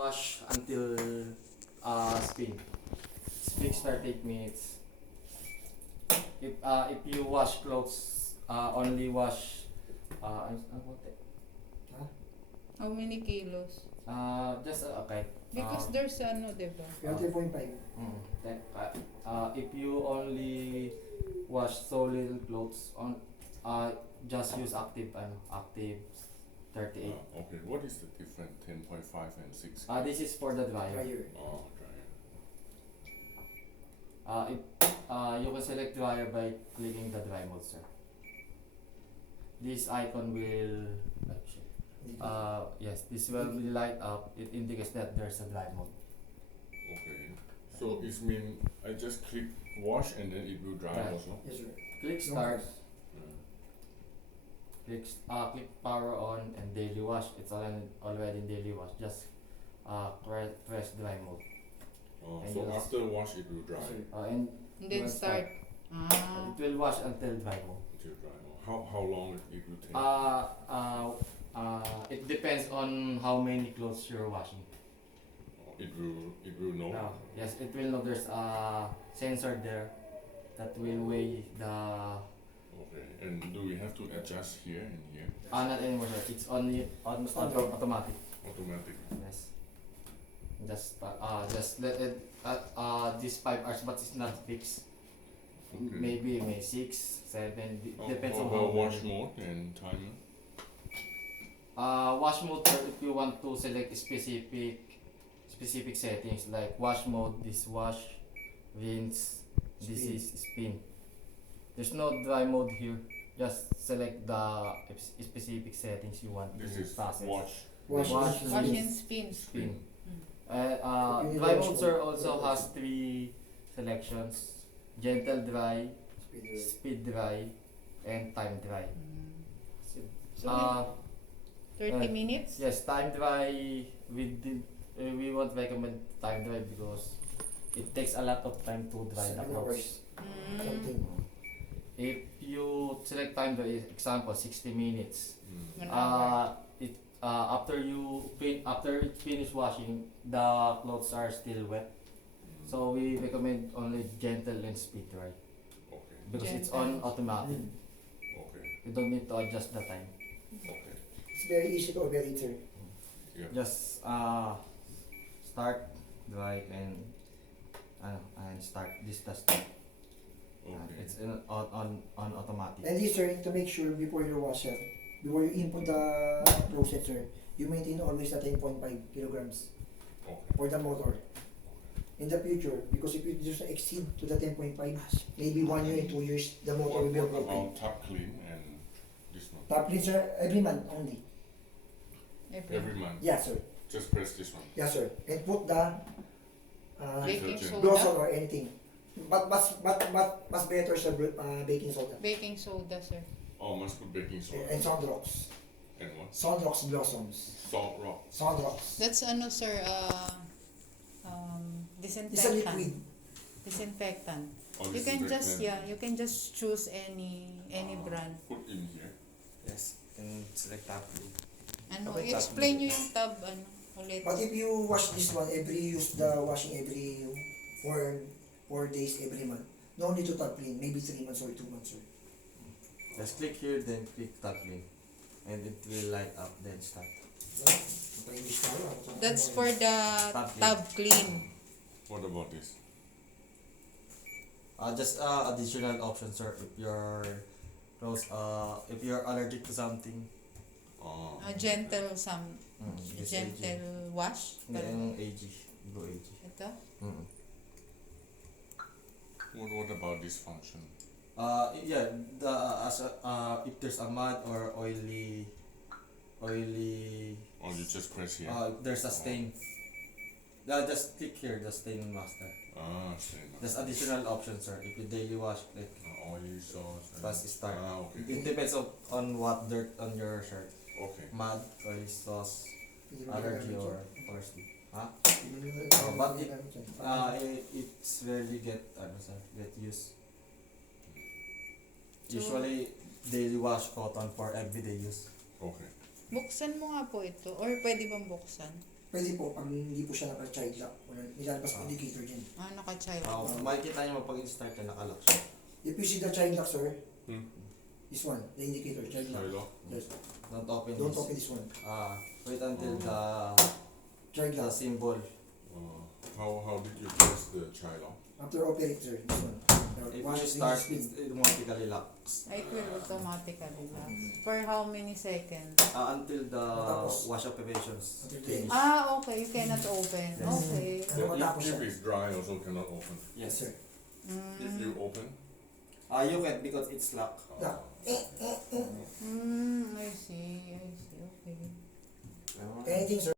Wash until spin. Spin start 8 minutes. If you wash clothes, only wash How many kilos? just okay. Because there's ano, diba? 3.5. If you only wash so little clothes on just use active 38. Okay, what is the difference 10.5 and 6? This is for the dryer. Dryer. Oh, dryer. You can select dryer by clicking the dry mode, sir. This icon will yes, this will light up. It indicates that there's a dry mode. Okay. So it means I just click wash and then it will dry Right. also? Yes, sir. Click start. Yeah. Click power on and daily wash. It's already in daily wash. Just press dry mode. Oh, And so yes. after wash it will dry And And then will start. It will wash until dry mode. until dry. How long it will take? It depends on how many clothes you're washing. It will know. Yes, it will know there's a sensor there that will weigh the. Okay. And do we have to adjust here and here? Not anymore, sir. It's only automatic. Automatic. Yes. Just let it this 5 hours, but it's not fixed. Okay. Maybe 6, 7. Depends on how how about wash many. mode and timer? Wash mode, sir, if you want to select specific settings like wash mode, dishwash, rinse, this Spin. is spin. There's no dry mode here. Just select the specific settings you want This to is process. wash. Wash, Wash, Wash rinse, and spin. spin. Okay, Dry wash mode, sir, mode. also has 3 selections: gentle dry, Speed. speed dry, and time dry. So, Uh, 30 minutes? yes, time dry. We won't recommend time dry because it takes a lot of time to dry the 7 clothes. hours. Mm. Something. If you select time dry, example 60 minutes. 1 hour. After it finish washing, the clothes are still wet. So we recommend only gentle and speed dry Okay. because it's Gentle. on automatic. Okay. You don't need to adjust the time. Okay. It's very easy to operate, sir. Yeah. Just start dry and start this the start. Okay. It's on automatic. And this, sir, to make sure before you wash, sir, before you input the process, sir, you maintain always the 10.5 kilograms Okay. for the motor. In the future, because if you just exceed to the 10.5, maybe 1 year and 2 years, the motor will be What broken. about top clean and this one? Top clean, sir, every month only. Every month. Yes, sir. Just press this one. Yes, sir. And put the Baking Detergent. gloss soda? or anything. But better, sir, baking soda. Baking soda, sir. Oh, must put baking soda. And Sandrox. And what? Sandrox blossoms. Salt rock. Sandrox. That's ano, sir, It's a disinfectant. liquid. Disinfectant. Oh, You can just, disinfectant. you can just choose any brand. Put in here. Yes, and select tab. Ano, Okay, explain nyo yung tab, ulit. But if you wash this one, use the washing every 4 days every month. No need to top clean, maybe 3 months or 2 months, sir. Just click here, then click top clean, and it will light up. Then start. That's for the tab clean. What about this? Just additional options, sir. If you're if you're allergic to something, Oh. Gentle this gentle wash. Then AG, go AG. Ito. What about this function? Yeah, if there's a mud or oily, Or you just press here? there's a stain. Just click here, the stain master. Same. There's additional options, sir. If you daily wash, click Oily sauce. and- press start. Okay. It depends on what dirt on your shirt. Okay. Mud, oily sauce, allergy or sleep. Huh? But it's rarely get used. Usually daily wash cotton for everyday use. Okay. Buksan mo nga po ito. Or pwede bang buksan? Pwede po, pag hindi po siya naka-child lock, nilalabas po indicator dyan. Naka-child. Makikita nyo pag in-start ka nakalock siya. If you see the child lock, sir, Hmm. this one, the indicator, child lock. Silo. Yes. Don't open Don't this. open this one. Wait until Child the lock. symbol. How did you test the child? After operate, sir, this one. If Watch you the start, speed. it automatically locks. It will automatically lock. For how many seconds? Until the Matapos. wash operations Until the finish. Okay. You cannot open. Yes. Okay. Ano matapos If siya? it's dry, also cannot open. Yes, sir. If you open, You can because it's locked. Lock. I see. Okay. Anything, sir?